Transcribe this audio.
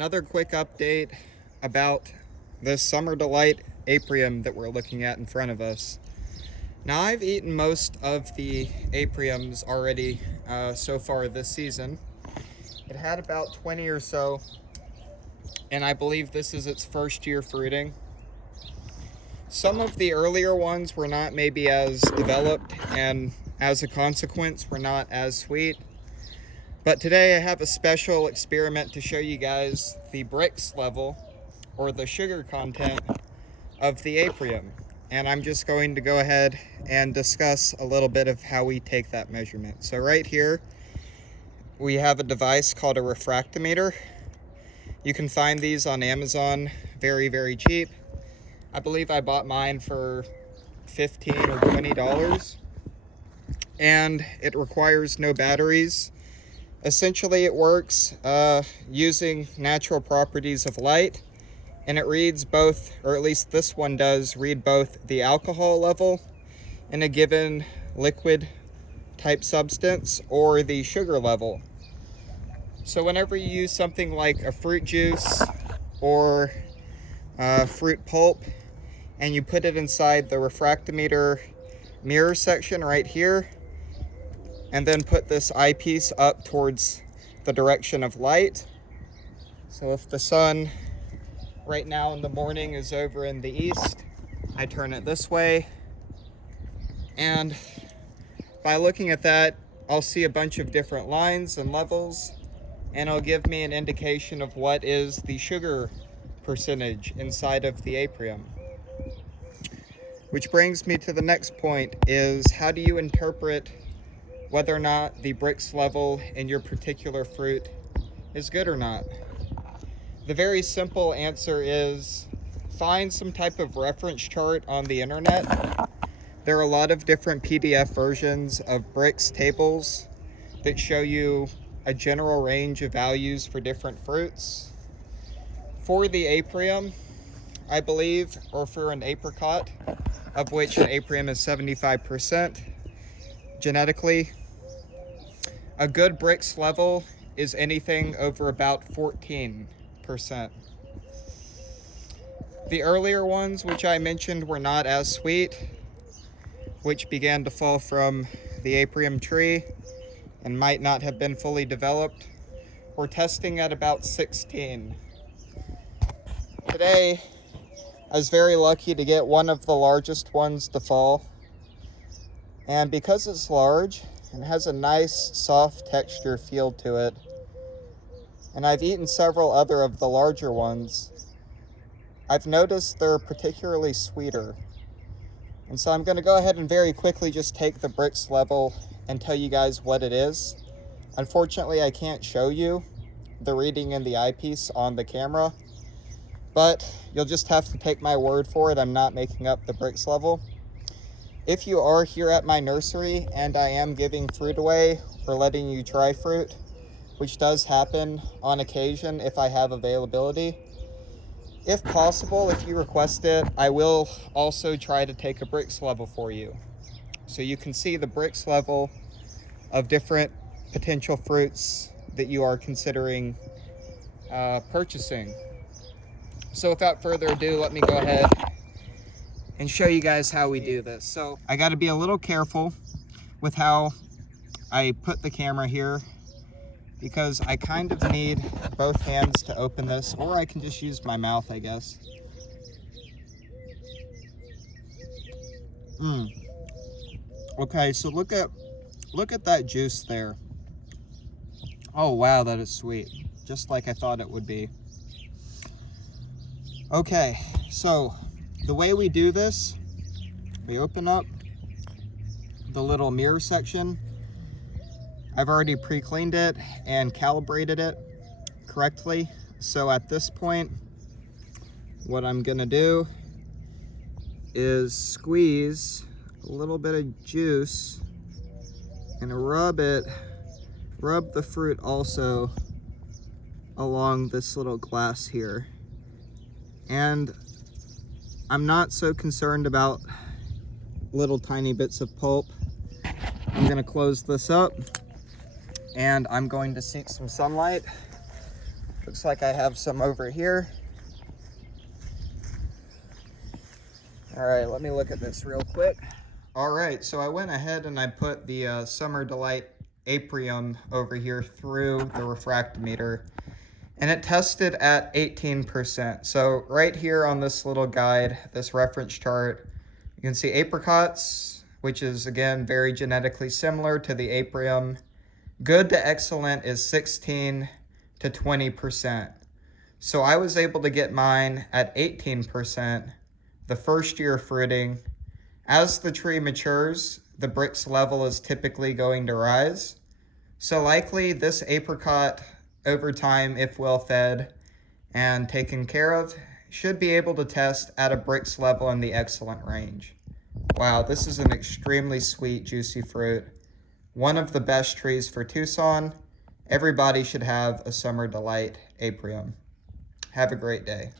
Another quick update about this Summer Delight Aprium that we're looking at in front of us. Now, I've eaten most of the Apriums already so far this season. It had about 20 or so, and I believe this is its first year fruiting. Some of the earlier ones were not maybe as developed, and as a consequence were not as sweet. But today I have a special experiment to show you guys the Brix level, or the sugar content, of the Aprium. And I'm just going to go ahead and discuss a little bit of how we take that measurement. So right here, we have a device called a refractometer. You can find these on Amazon very, very cheap. I believe I bought mine for $15 or $20. And it requires no batteries. Essentially, it works using natural properties of light, and it reads both, or at least this one does, read both the alcohol level in a given liquid type substance or the sugar level. So whenever you use something like a fruit juice or fruit pulp and you put it inside the refractometer mirror section right here, and then put this eyepiece up towards the direction of light. So if the sun right now in the morning is over in the east, I turn it this way. And by looking at that, I'll see a bunch of different lines and levels, and it'll give me an indication of what is the sugar percentage inside of the Aprium. Which brings me to the next point, is how do you interpret whether or not the Brix level in your particular fruit is good or not? The very simple answer is find some type of reference chart on the internet. There are a lot of different PDF versions of Brix tables that show you a general range of values for different fruits. For the Aprium, I believe, or for an apricot, of which an Aprium is 75% genetically, a good Brix level is anything over about 14%. The earlier ones, which I mentioned were not as sweet, which began to fall from the Aprium tree and might not have been fully developed, were testing at about 16. Today, I was very lucky to get one of the largest ones to fall. And because it's large, and has a nice soft texture feel to it, and I've eaten several other of the larger ones, I've noticed they're particularly sweeter. And so I'm going to go ahead and very quickly just take the Brix level and tell you guys what it is. Unfortunately, I can't show you the reading in the eyepiece on the camera, but you'll just have to take my word for it. I'm not making up the Brix level. If you are here at my nursery and I am giving fruit away or letting you try fruit, which does happen on occasion if I have availability, if possible, if you request it, I will also try to take a Brix level for you. So you can see the Brix level of different potential fruits that you are considering purchasing. So without further ado, let me go ahead and show you guys how we do this. So I got to be a little careful with how I put the camera here, because I kind of need both hands to open this, or I can just use my mouth, I guess. Okay, so look at that juice there. Oh wow, that is sweet, just like I thought it would be. Okay, so the way we do this, we open up the little mirror section. I've already pre-cleaned it and calibrated it correctly. So at this point, what I'm gonna do is squeeze a little bit of juice and rub the fruit also along this little glass here. And I'm not so concerned about little tiny bits of pulp. I'm gonna close this up and I'm going to seek some sunlight Looks like I have some over here. All right, let me look at this real quick. All right, so I went ahead and I put the Summer Delight Aprium over here through the refractometer, and it tested at 18%. So right here on this little guide, this reference chart, you can see apricots, which is again very genetically similar to the Aprium. Good to excellent is 16 to 20%. So I was able to get mine at 18% the first year of fruiting. As the tree matures, the Brix level is typically going to rise. So likely this apricot over time, if well fed and taken care of, should be able to test at a Brix level in the excellent range. Wow, this is an extremely sweet, juicy fruit. One of the best trees for Tucson. Everybody should have a Summer Delight Aprium. Have a great day.